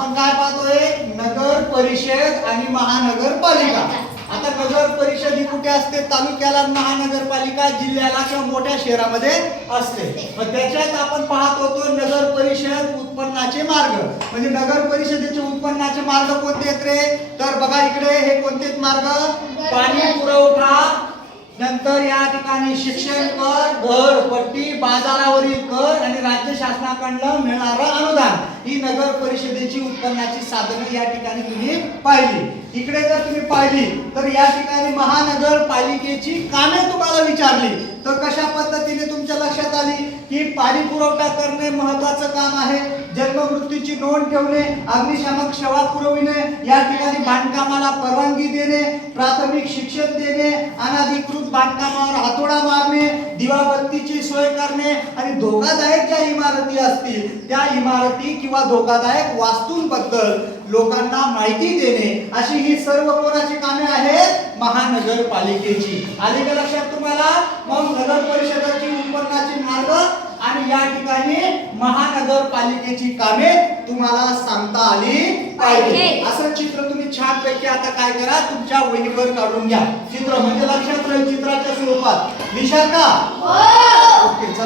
आपण काय पाहतोय? नगर परिषद आणि महानगरपालिका. आता नगर परिषद ही कुठे असते? तालुक्याला. महानगरपालिका जिल्ह्याला किंवा मोठ्या शहरामध्ये असते. मग त्याच्यात आपण पाहत होतो नगर परिषद उत्पन्नाचे मार्ग. म्हणजे नगर परिषदेचे उत्पन्नाचे मार्ग कोणते आहेत रे? तर बघा इकडे हे कोणते मार्ग? पाणी पुरवठा, नंतर या ठिकाणी शिक्षण कर, घरपट्टी, बाजारावरील कर आणि राज्य शासनाकडून मिळणारं अनुदान ही नगर परिषदेची उत्पन्नाची साधने या ठिकाणी तुम्ही पाहिली. इकडे जर तुम्ही पाहिली तर या ठिकाणी महानगरपालिकेची कामे तुम्हाला विचारली तर कशा पद्धतीने तुमच्या लक्षात आली की पाणी पुरवठा करणे महत्त्वाचं काम आहे, जन्म मृत्यूची नोंद ठेवणे, अग्निशामक सेवा पुरविणे, या ठिकाणी बांधकामाला परवानगी देणे, प्राथमिक शिक्षण देणे, अनधिकृत बांधकामावर हातोडा मारणे, दिवाबत्तीची सोय करणे आणि धोकादायक ज्या इमारती असतील त्या इमारती किंवा धोकादायक वास्तूंबद्दल लोकांना माहिती देणे, अशी ही सर्व कोणाची कामे आहेत? महानगरपालिकेची. आली का लक्षात तुम्हाला? मग नगर परिषदेची उत्पन्नाचे मार्ग आणि या ठिकाणी महानगरपालिकेची कामे तुम्हाला सांगता आली पाहिजे. असं चित्र तुम्ही छान पैकी आता काय करा, तुमच्या वहीवर काढून घ्या. चित्र म्हणजे लक्षात राहील चित्राच्या स्वरूपात. लिहिशाल का? ओके.